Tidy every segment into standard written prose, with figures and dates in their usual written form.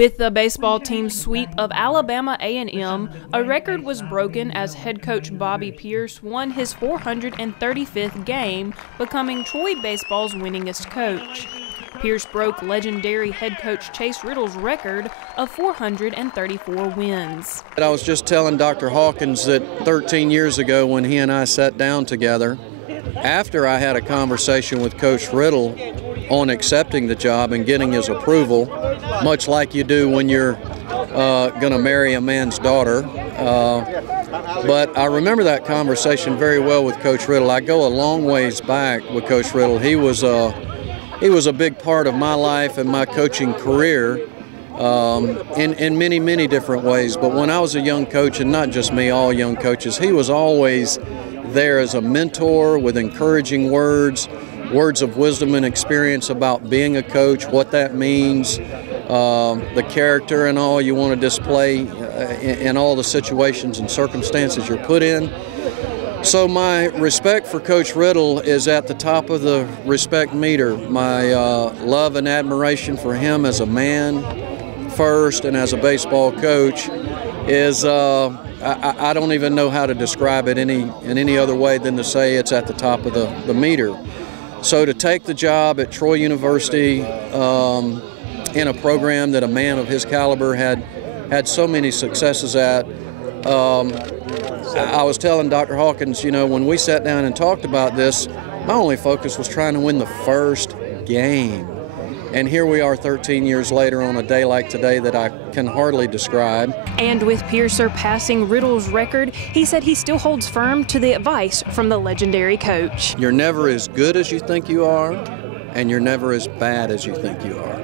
With the baseball team's sweep of Alabama A&M, a record was broken as head coach Bobby Pierce won his 435th game, becoming Troy baseball's winningest coach. Pierce broke legendary head coach Chase Riddle's record of 434 wins. I was just telling Dr. Hawkins that 13 years ago when he and I sat down together, after I had a conversation with Coach Riddle on accepting the job and getting his approval, much like you do when you're going to marry a man's daughter. But I remember that conversation very well with Coach Riddle. I go a long ways back with Coach Riddle. He was a big part of my life and my coaching career in many, many different ways. But when I was a young coach, and not just me, all young coaches, he was always there as a mentor with encouraging words of wisdom and experience about being a coach, what that means, the character and all you want to display in all the situations and circumstances you're put in. So my respect for Coach Riddle is at the top of the respect meter. My love and admiration for him as a man first and as a baseball coach is, I don't even know how to describe it in any other way than to say it's at the top of the meter. So to take the job at Troy University in a program that a man of his caliber had so many successes at, I was telling Dr. Hawkins, you know, when we sat down and talked about this, my only focus was trying to win the first game. And here we are 13 years later on a day like today that I can hardly describe. And with Pierce surpassing Riddle's record, he said he still holds firm to the advice from the legendary coach. You're never as good as you think you are, and you're never as bad as you think you are.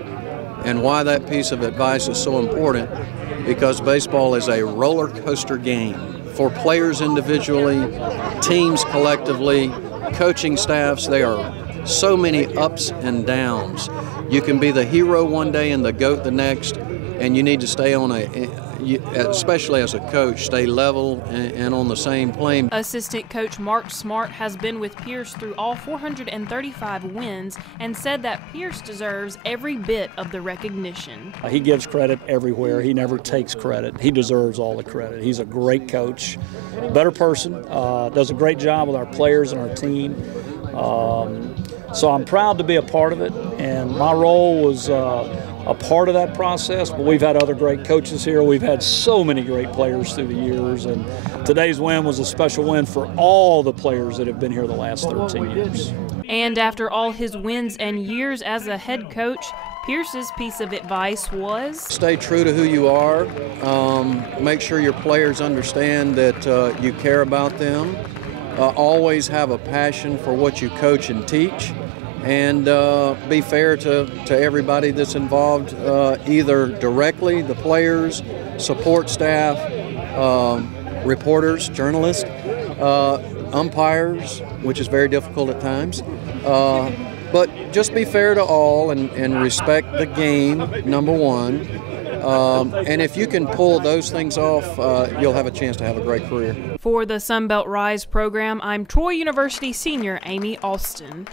And why that piece of advice is so important, because baseball is a roller coaster game for players individually, teams collectively, coaching staffs. There are so many ups and downs. You can be the hero one day and the GOAT the next, and you need to stay on especially as a coach, stay level and on the same plane. Assistant coach Mark Smart has been with Pierce through all 435 wins and said that Pierce deserves every bit of the recognition. He gives credit everywhere. He never takes credit. He deserves all the credit. He's a great coach, better person, does a great job with our players and our team. So I'm proud to be a part of it, and my role was a part of that process, but we've had other great coaches here. We've had so many great players through the years, and today's win was a special win for all the players that have been here the last 13 years. And after all his wins and years as a head coach, Pierce's piece of advice was, stay true to who you are. Make sure your players understand that you care about them. Always have a passion for what you coach and teach, and be fair to everybody that's involved, either directly, the players, support staff, reporters, journalists, umpires, which is very difficult at times. But just be fair to all and respect the game, number one. And if you can pull those things off, you'll have a chance to have a great career. For the Sunbelt Rise program, I'm Troy University senior Amy Alston.